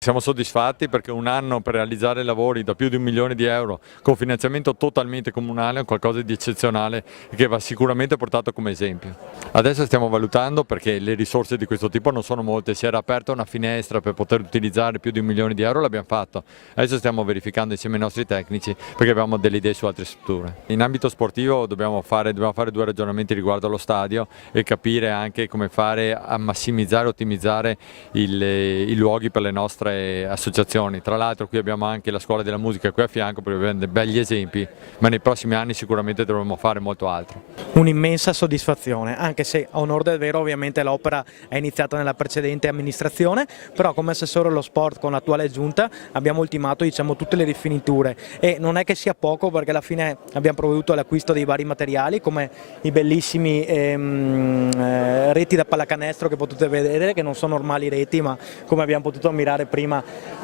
Siamo soddisfatti perché un anno per realizzare lavori da più di 1 milione di euro con finanziamento totalmente comunale è qualcosa di eccezionale e che va sicuramente portato come esempio. Adesso stiamo valutando, perché le risorse di questo tipo non sono molte, si era aperta una finestra per poter utilizzare più di 1 milione di euro, l'abbiamo fatto. Adesso stiamo verificando insieme ai nostri tecnici perché abbiamo delle idee su altre strutture. In ambito sportivo dobbiamo fare 2 ragionamenti riguardo allo stadio e capire anche come fare a massimizzare e ottimizzare i luoghi per le nostre associazioni. Tra l'altro qui abbiamo anche la scuola della musica qui a fianco per avere dei begli esempi, ma nei prossimi anni sicuramente dovremo fare molto altro. Un'immensa soddisfazione, anche se a onor del vero ovviamente l'opera è iniziata nella precedente amministrazione, però come assessore allo sport con l'attuale giunta abbiamo ultimato tutte le rifiniture e non è che sia poco, perché alla fine abbiamo provveduto all'acquisto dei vari materiali come i bellissimi reti da pallacanestro che potete vedere, che non sono normali reti, ma come abbiamo potuto ammirare prima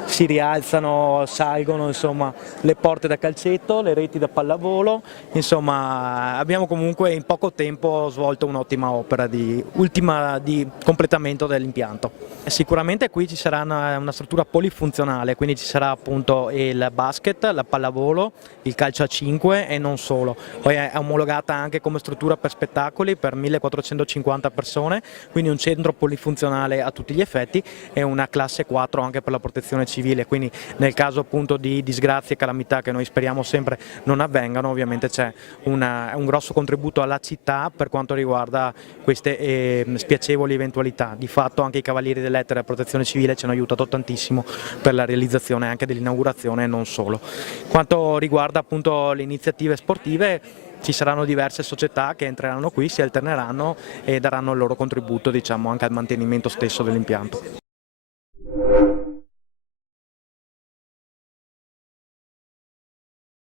si rialzano, salgono, insomma, le porte da calcetto, le reti da pallavolo, insomma abbiamo comunque in poco tempo svolto un'ottima opera di completamento dell'impianto. Sicuramente qui ci sarà una struttura polifunzionale, quindi ci sarà appunto il basket, la pallavolo, il calcio a 5 e non solo. Poi è omologata anche come struttura per spettacoli per 1450 persone, quindi un centro polifunzionale a tutti gli effetti e una classe 4 anche per la protezione civile, quindi nel caso appunto di disgrazie e calamità che noi speriamo sempre non avvengano, ovviamente c'è un grosso contributo alla città per quanto riguarda queste spiacevoli eventualità. Di fatto anche i Cavalieri dell'Etere e la protezione civile ci hanno aiutato tantissimo per la realizzazione anche dell'inaugurazione e non solo. Quanto riguarda appunto le iniziative sportive, ci saranno diverse società che entreranno qui, si alterneranno e daranno il loro contributo, diciamo, anche al mantenimento stesso dell'impianto.